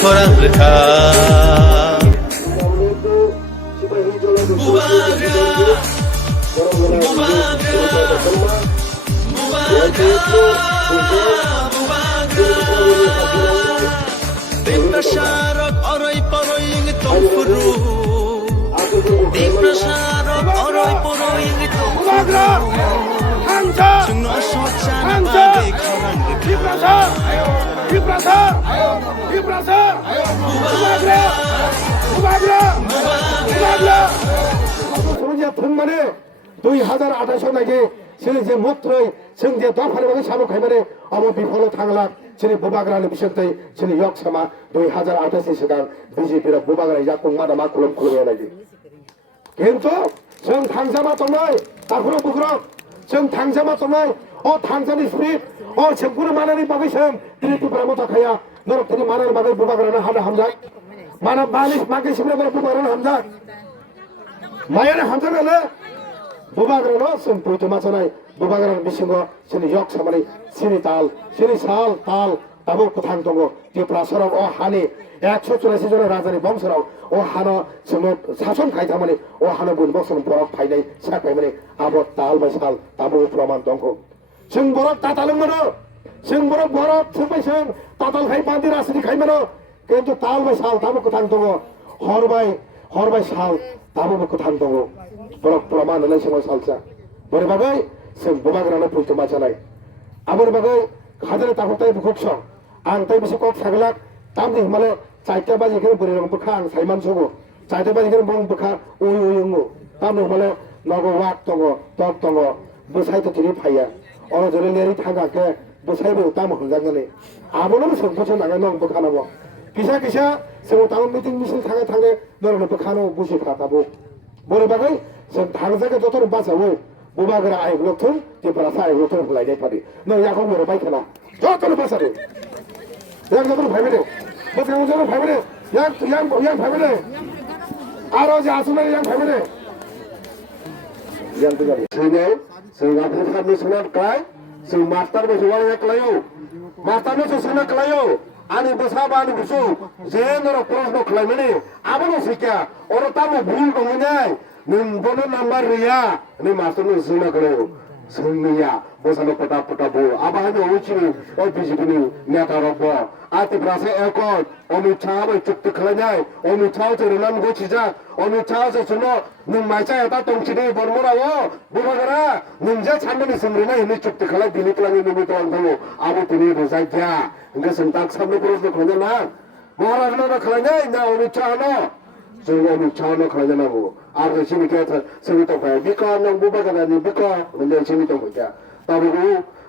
खौरां रोखा Diprasarok oroy poroy ing tongfuru Diprasarok oroy poroy ing tongfuru Jungno sochana bagai khorang 통만에 2028년 나게 실제 못들의 성제 도파르바가 사복하면에 아무 비fol로 당락 진이 보박이라는 미션때 진이 역사마 2028년 시간 BJP로 보박을 약공마다 막 굴렁굴렁 해야지 겐토 정 당사마 정말 앞으로 부끄러 정 당사마 정말 당사니 스피릿 정부는 만원이 박으심 드리트 브라모타카야 너럽들이 만원이 박을 보박을 하는 함자 많이 막기 심으로 보박을 하는 함자 마야는 함자는 보박을 넣었음 보이트마잖아요 보박을 미친 거 신이 역사만이 신이 달 신이 달 다복고 당동고 디프라서라고 하니 약초초나 시절의 라자니 범서라고 하나 정말 사촌 가이타마니 하나 분 목소는 보락 파이네 시작하면이 아버 달바살 다복 프로만 동고 정보락 따다는 거는 정보락 보락 정말성 따달 가이 반디라스니 가이면은 그래도 달바살 다복고 당동고 허르바이 살 다복고 당동고 보락 프로만 너는 생활 살자 머리 박아이 성 보박을 하나 보이트 맞잖아요 아버리 박아이 가자를 따곡따이 부곡성 앙따이 비시 꼭 사글락 땀도 힘말에 짧게 바지 그런 버리는 북한 살만 소고 짧게 바지 그런 몽 북한 우유우유무 땀도 힘말에 너고 왁도고 떡도고 무사이트 들이 파야 어느 전에 내리 타가게 무사이트 땀을 흘장거니 아버는 성포천 나가 너는 북한하고 기샤 성우 땅은 미팅 미실 타게 너는 북한하고 무식하다고 머리 박아이 성 당사가 좋도록 봐서 보박을 아이고 lokton 디프라사 아이고 lokton 불라이네 파리 너 약간 뭐로 바이켜나 저쪽으로 봐서래 양쪽으로 밟으래 뭐장쪽으로 밟으래 양 밟으래 아버지 아수마리 양 밟으래 양 그자리 sehingga kami senang kelai sing master berjuang kelayu master senang kelayu ani bersama ani besu jenero prasno kelai ini apa lo sikya orang tamu bul dongnya nimbono number ria ini master senang kelayu senangnya bosano peta bo apa hanya ucini BJP ni nyata robo ati berasa ekor Amit Shah cukti kelanya Amit Shah cerunan go cijak Amit Shah sesuno nung maca eta tongcini bormora wo bubagara nungja chamani semrina ini cukti kelai bini kelangi numi tuan tamu abu tini dosai kya enggak sentak sampai terus do kelanya na Maharashtra do kelanya ina Amit Shah no sehingga Amit Shah no kelanya na bu abu sini kaya sini tong kaya bika nung bubagara ni bika menjadi sini tong kaya tabu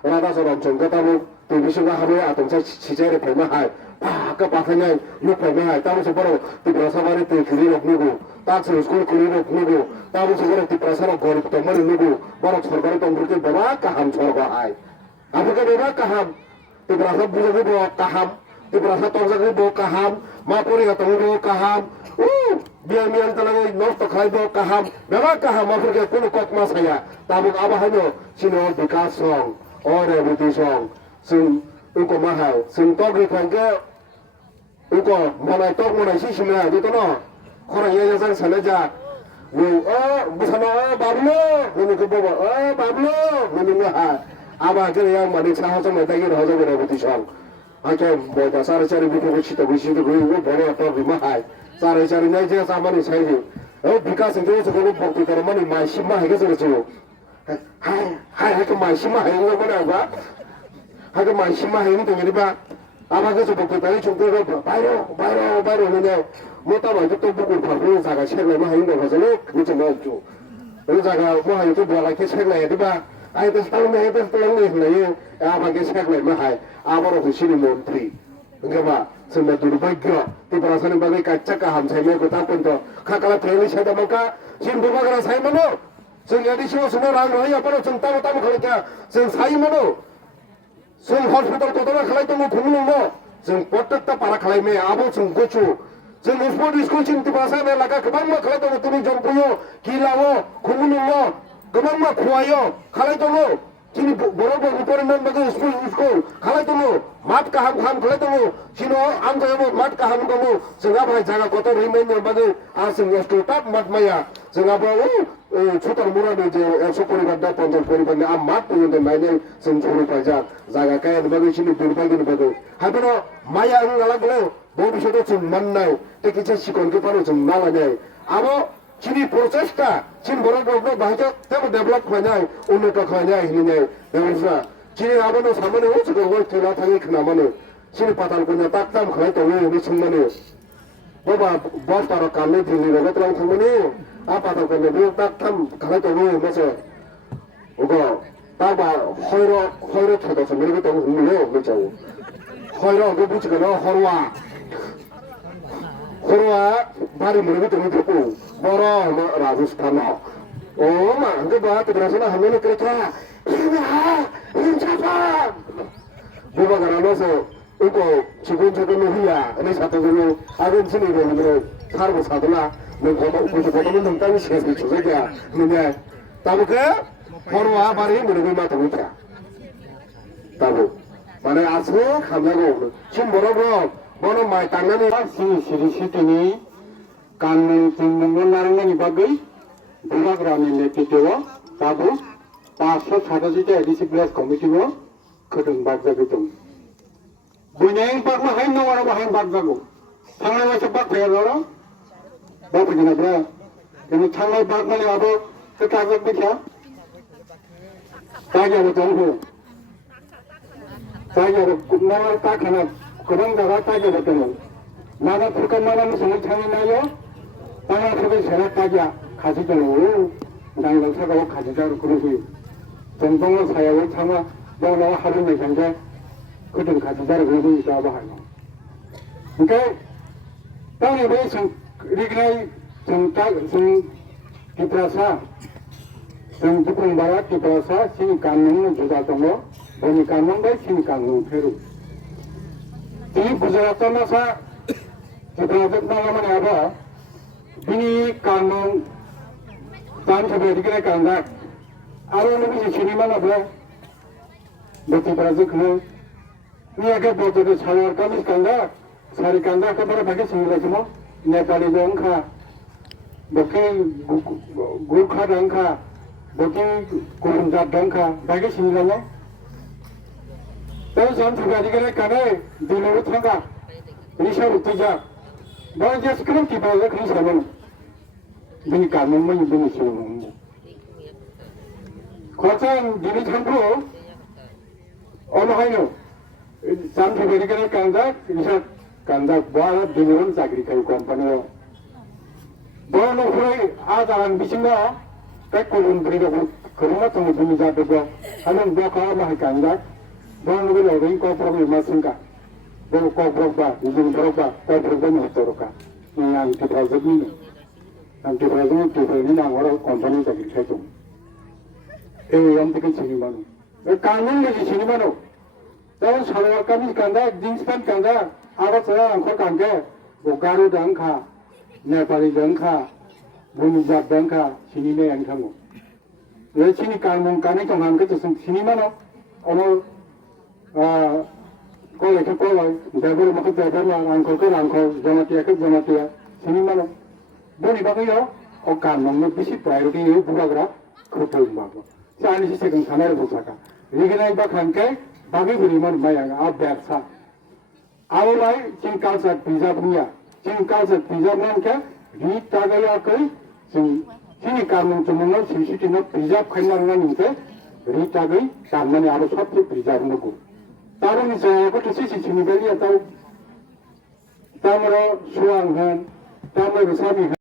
rada soran congka tabu Division가 하루에 아동차 지자를 발마할 바까 바카냐 육발마할 따로서 바로 디프라사바리 때 그리로 누구 딱스 스쿨 그리로 누구 따로서 바로 디프라사로 거리 동만이 누구 바로 सरकार이 동그렇게 바까 함 저거 하이 아프리카 바까 함 디프라사 부족이 바까 함 디프라사 동작이 바까 함 마포리가 동고 바까 함 미안 talaga nosto khai ba까 함 바까 함 아프리카 কোনো কক মাছ খায়া তাবুক আবাহানো সিনো বিকাশ সং অরে বুদ্ধি সংซึ่งอุกมาหาซึ่งตอกรีพันก็อุกมาในตอกมาในชิชิมาดูตัวน้อคนอะไรยังสั่งสันจะวูบุษณะบาบโลนี่ก็บอกว่าบาบโลนี่ไม่หาอาบาก็ยังมาดิชาเขาจะมาได้ยังเขาจะมาได้บุตรชงอาจารย์บอกว่าสารจารีบุคคลชิตวิชิตกุยว่าบอกว่าตอกรีมาหาสารจารีในเจ้าสามัญใช่ไหมบิการสิ่งที่สุดก็บอกตัวเรามันไม่ชิมมาให้ก็จะรู้ให้ก็ไม่ชิมมาให้ก็ไม่ได้ว่า하게 많이 심마해는 동일이봐 아마게서 복도다니 중도로 바이로 하는데 못하면 이제 또 보고 바꾸는 사가 책을 뭐 하는 거 가서는 그게 좀 없죠 의자가 뭐 하는 또 뭐라 이렇게 책을 해야 돼봐 아이들 스타일에 해도 또는 아마게 책을 뭐 해 아바로 신이 몬트리 그러니까 봐 선배 둘이 바뀌어 디프라사는 바게 까짝까 함사이면 그 답변도 카카라 트레일이 셔다만까 지금 도박을 사이면은 정야디 시오스는 랑로 야바로 좀 따로 걸을까 좀 사이면은 जों हस्पिटाल तोदरा खालाय दङ खुंनो जों प्रत्येकता पारा खालायमे आबो जों गोचु जों स्पोर्ट स्कुल सिम तिबासा ने लागा गोबां मा खालाय दङ तुनि जंपुयो गिलावो खुंनो गोबां मा खुवायो खालाय दङ sini borobo poriman bagai school khalai tongo mat kaham khalai tongo sino am jago mat kaham tongo jenga bhai jaga koto remain bagai asing esto tap mat maya jenga bau छोटा मुरा में जो 100 परिवार दा 50 परिवार ने am mat punya dan lainnya sen churu paja jaga kaya bagai sini durbai gini bagai habino maya ngalag le ভবিষ্যতে চুন মান নাই তে কিছু শিকনকে পারো চুন না লাগে আরো চিনি প্রচেষ্টা চিন বড় বড় বাহিতে তেমন ডেভেলপ হয় নাই উন্নত হয় নাই হিনি নাই ব্যবস্থা চিনি আবানো সামনে হচ্ছে তো ওই তেলা থাকে না মানে চিনি পাতাল কোন তাকতাম খাই তো ওই শুন মানে বাবা বস তার কানে দিলি রে তো থামনে আ পাতাল কোন বি তাকতাম খাই তো ওই মছে ওগো তাবা হয়রো ছোট ছোট মেরে তো হুমলে হইছাও হয়রো গো বুঝগনো হরওয়া হরওয়া বাড়ি মরে তো নিতে বড় রাজস্থান ও মা কে বাত রাসনা হামনে করে था बुबा गाना से उनको चिकन चिकन हुआ अने साथ में आगे से नहीं बोल सार वो साधला मैं कुछ फोटो में धमता भी शेष भी छुपे क्या मैंने तब के हरवा बारी मेरे भी माता हुई क्या तब माने आसो खाना को चिन बड़ा बनो माय तांगा ने सिरी सिटी कानून चिंगन नारंगनी बागै बुलाग्रानि नेतृत्व तब 540टा डिसिप्लिन कमिटिखौ खोदों बागजागै दं बुइनाय बागमा हाय नवारा बाहाय बागजागौ थांनाय मासे बागफायार' बागफायना ब्रा एने थांनाय बागमानि आबो कागज बिखा जायगायाव दं जायगायाव नवारा ताखाना गोबां जागा जायगायाव दं नागा फुरका नागा मोसङै थाङै नायो ताङा फुरका सेरा तागिया खाजि दङ नायलां सागाव खाजि जारुखौ दंफाङाव सायाव थाङा बावनाव हारुनाय थांगा खोदों खाथि जारुखौ जों जा बाहायनो ओमफ्राय दानि बे जों रिगनाय जों दिप्रासा जों दुखुंबारा दिप्रासा सिनि कानून जुदा दङ बनि कानून बाय सिनि कानून फेरु दिनै गुजरातआव नासा दिप्रासा नागामानि आबा बिनि कानून दान सबै रिगनाय कानून आरो लोगोसे सिनेमा लाबोला बतिफोरा जोंखौनो नियाके बत'दो सालवार कामिज गान्दा सारि गान्दा खोबारा बागे सोंलायजोमो नेपाली दंखा बके गुरखा दंखा बके गुबुन जात दंखा बागे सोंलायनो दा जान फुगारि गरे काने दिनैबो थांगा रिसा उतजा बा जेसखौ तिबाजा खिसामोन बिनि कानून मै बिनि सोंनो खरसान दिनै थांखौ अनहायनो जानथि बेरिगेन कांदा इसा कांदा बारा दिनोन सागरि खाय कम्पानियाव बनो फ्राय आजान बिसिंगा कै कोलुन ब्रिदो खरमा तंग बिनि जादोबो हालन बका माय कांदा बनो बेलो रिं को प्रब्लेम मासिंगा बो को प्रबा इजिन प्रबा कै प्रबा नतरका नियां तिफ्राजनि तिफ्राजनि नांगरो कम्पानि सागरि खाय दं yang bikin sinimano. Kanon lagi sinimano. Tahu salawar kami kanda, jeans pant kanda, ada saya angkor kanda, Garu dangka, Nepali dangka, Bunizat dangka, sinime yang kamu. Jadi sini kanon kami jangan kita sinimano. Ono kolej ke kolej, dapur makan dapur lah, angkor ke angkor, jamatia, sinimano. Boni bagai yo, kanon ni bisi priority yo bukagra, kutul bago. Sani si sekeng sanar busaka. Rigenai bakhanke bagi beriman bayang abbersa. Awalai cing kalsat pizza punya. Cing kalsat pizza manke ri tagaya kai cing sini kamun cumuna sisi tina pizza khainang nangke ri tagai samane aro sabse pizza nuku. Taru ni saya ko sisi sini beli atau tamro suang han tamro sabi